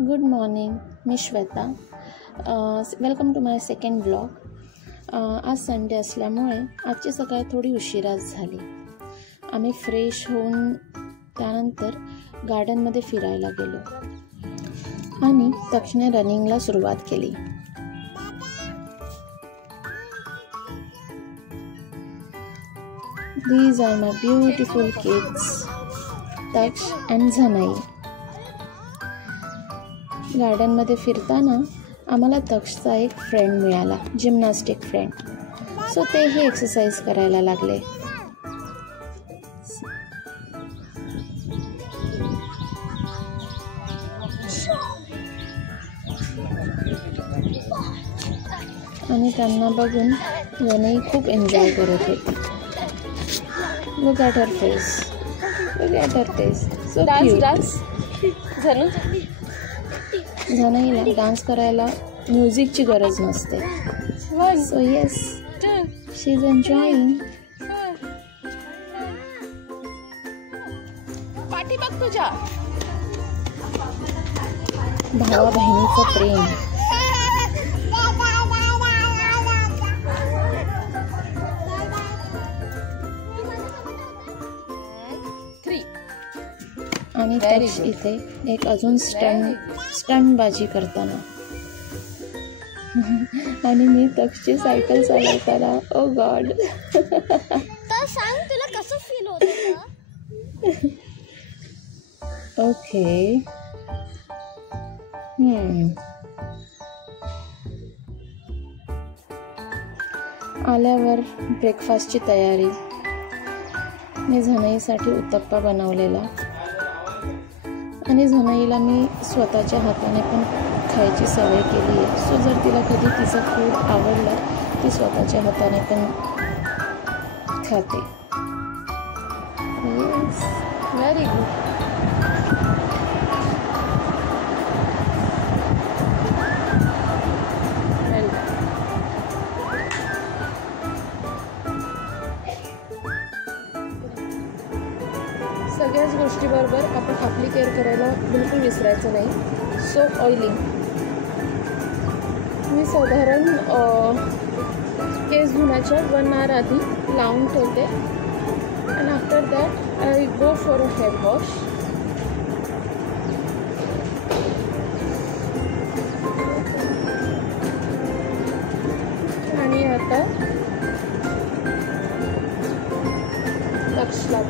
Good morning, मी Shweta. Welcome to my second blog. आज Sunday असल्यामुळे आजची सकाळ थोडी उशिराच झाली. आम्ही फ्रेश होऊन त्यानंतर गार्डनमध्ये फिरायला गेलो आणि तक्षणे रनिंगला सुरुवात केली. These are my beautiful kids, तक्ष and झनई. गार्डनमध्ये फिरताना आम्हाला तक्षचा एक फ्रेंड मिळाला, जिम्नॅस्टिक फ्रेंड. सो तेही एक्सरसाइज करायला लागले. आणि त्यांना बघून झनई खूप एन्जॉय करत होती. Look at her face. Look at her face. So cute. Dance. झनईला डान्स करायला म्युझिकची गरज नसते. So yes, she's enjoying. पाठी बघ तुझ्या. भावा बहिणीचं प्रेम. आणि तक्ष इथे एक अजून स्टंटबाजी करताना आणि मी तक्षची सायकल चालवताना. ओ गॉड. तर सांग तुला कसं फील होतं. ओके. आल्यावर ब्रेकफास्टची तयारी. मी झनईसाठी उत्तप्पा बनवलेला आणि झनईला मी स्वतःच्या हाताने पण खायची सवय केली आहे. सो जर तिला कधी तिचं फूड आवडलं ती स्वतःच्या हाताने पण खाते. Yes, very good. सगळ्याच गोष्टीबरोबर आपण आपली केअर करायला बिलकुल विसरायचं नाही. So oiling. मी साधारण केस धुण्याच्या 1 hour आधी लावून ठेवते आणि after that I go for a hair wash. आणि आता तक्षला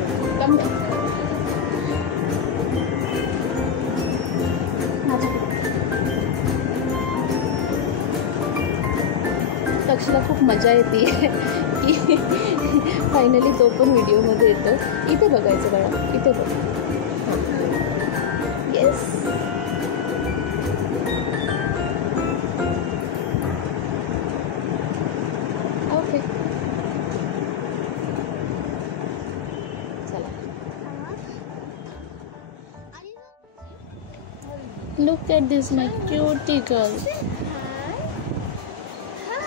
तक्षला खूप मजा येते की फायनली तो पण व्हिडिओमध्ये येतो. इथे बघायचं बाळा, इथे बघ. येस. ओके, चला. Look at this, my cutie girl.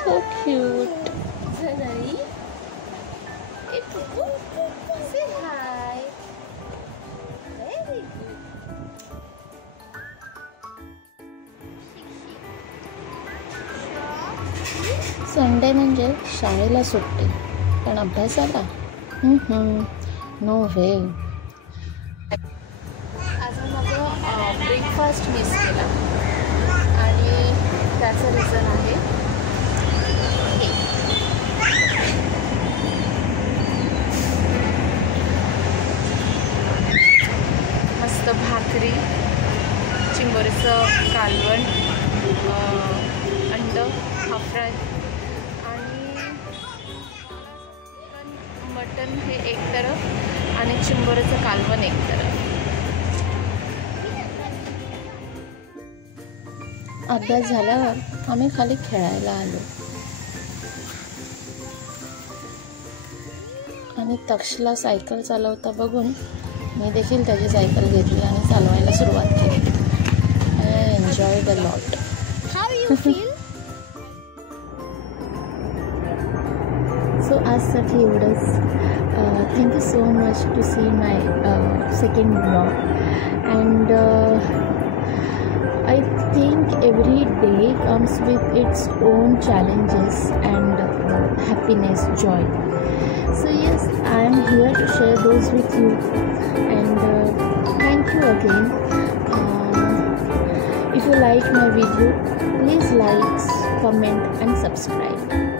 So cute. Jhanai, ए Puppu, say hi. Very good. Sunday म्हणजे शाळेला सुट्टी, पण अभ्यासाला नो वे. आज माझं ब्रेकफास्ट मिस केला आणि त्याचं रिझन आहे मस्त भाकरी, चिंबोरीचं कालवण, अंड, हाफ फ्राय आणि मटन हे एक तरफ आणि चिंबोरीचं कालवण एक तरफ. अभ्यास झाल्यावर आम्ही खाली खेळायला आलो आणि तक्षला सायकल चालवता बघून मी देखील त्याची सायकल घेतली आणि चालवायला सुरुवात केली. I enjoy the lot. How you feel? So आजसाठी एवढंच. Thank you so much to see my second blog. and I day comes with its own challenges and happiness, joy. So yes, I am here to share those with you, and thank you again. If you like my video, please like, comment and subscribe.